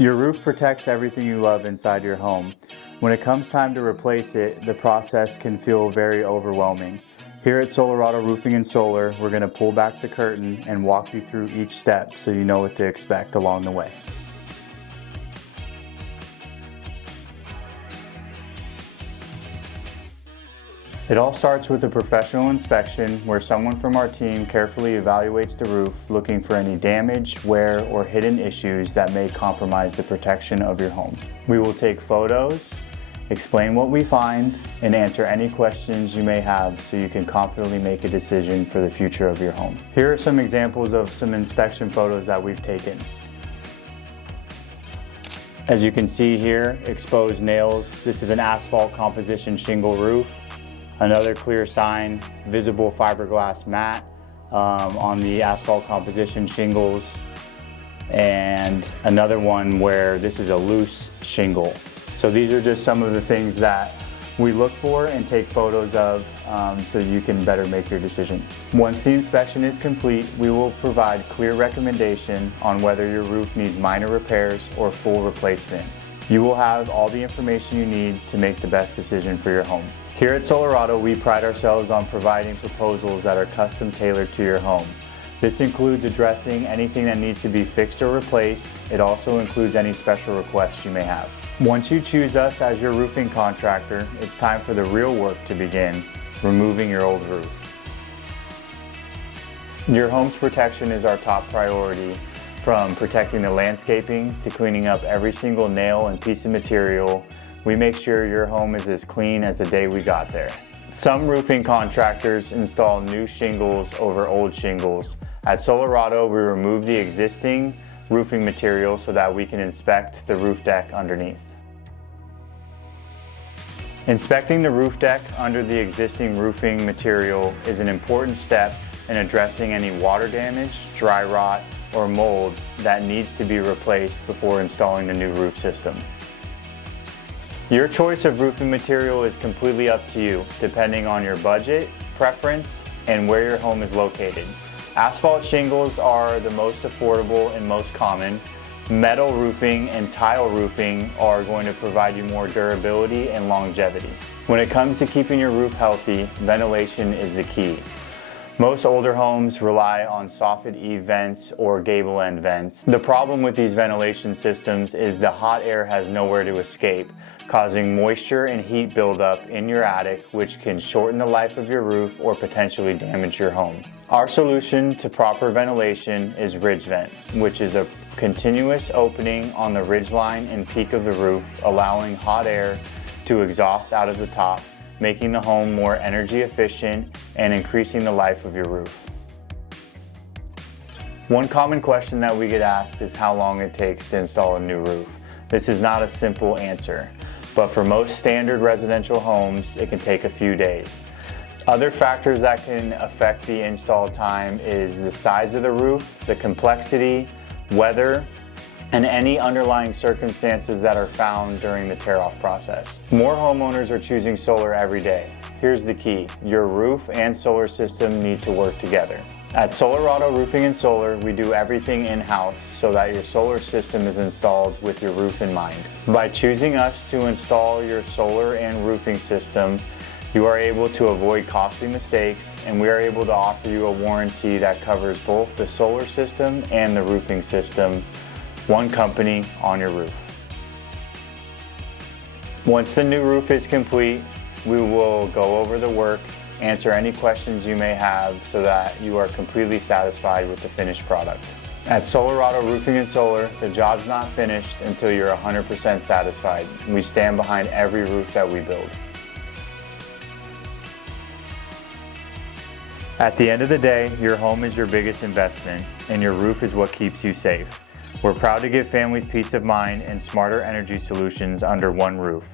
Your roof protects everything you love inside your home. When it comes time to replace it, the process can feel very overwhelming. Here at Solarado Roofing and Solar, we're going to pull back the curtain and walk you through each step so you know what to expect along the way. It all starts with a professional inspection where someone from our team carefully evaluates the roof, looking for any damage, wear, or hidden issues that may compromise the protection of your home. We will take photos, explain what we find, and answer any questions you may have so you can confidently make a decision for the future of your home. Here are some examples of some inspection photos that we've taken. As you can see here, exposed nails. This is an asphalt composition shingle roof. Another clear sign, visible fiberglass mat on the asphalt composition shingles. And another one where this is a loose shingle. So these are just some of the things that we look for and take photos of so you can better make your decision. Once the inspection is complete, we will provide clear recommendation on whether your roof needs minor repairs or full replacement. You will have all the information you need to make the best decision for your home. Here at Solarado, we pride ourselves on providing proposals that are custom tailored to your home. This includes addressing anything that needs to be fixed or replaced. It also includes any special requests you may have. Once you choose us as your roofing contractor, it's time for the real work to begin, removing your old roof. Your home's protection is our top priority, from protecting the landscaping to cleaning up every single nail and piece of material. We make sure your home is as clean as the day we got there. Some roofing contractors install new shingles over old shingles. At Solarado, we remove the existing roofing material so that we can inspect the roof deck underneath. Inspecting the roof deck under the existing roofing material is an important step in addressing any water damage, dry rot, or mold that needs to be replaced before installing the new roof system. Your choice of roofing material is completely up to you, depending on your budget, preference, and where your home is located. Asphalt shingles are the most affordable and most common. Metal roofing and tile roofing are going to provide you more durability and longevity. When it comes to keeping your roof healthy, ventilation is the key. Most older homes rely on soffit eave vents or gable end vents. The problem with these ventilation systems is the hot air has nowhere to escape, causing moisture and heat buildup in your attic, which can shorten the life of your roof or potentially damage your home. Our solution to proper ventilation is ridge vent, which is a continuous opening on the ridge line and peak of the roof, allowing hot air to exhaust out of the top, making the home more energy efficient and increasing the life of your roof. One common question that we get asked is how long it takes to install a new roof. This is not a simple answer, but for most standard residential homes, it can take a few days. Other factors that can affect the install time is the size of the roof, the complexity, weather, and any underlying circumstances that are found during the tear-off process. More homeowners are choosing solar every day. Here's the key: your roof and solar system need to work together. At Solarado Roofing and Solar, we do everything in-house so that your solar system is installed with your roof in mind. By choosing us to install your solar and roofing system, you are able to avoid costly mistakes, and we are able to offer you a warranty that covers both the solar system and the roofing system. One company on your roof. Once the new roof is complete, we will go over the work, answer any questions you may have so that you are completely satisfied with the finished product. At Solarado Roofing and Solar, the job's not finished until you're 100% satisfied. We stand behind every roof that we build. At the end of the day, your home is your biggest investment, and your roof is what keeps you safe. We're proud to give families peace of mind and smarter energy solutions under one roof.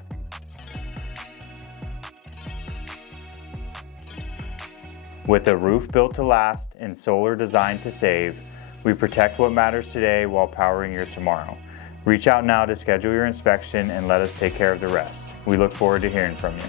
With a roof built to last and solar designed to save, we protect what matters today while powering your tomorrow. Reach out now to schedule your inspection and let us take care of the rest. We look forward to hearing from you.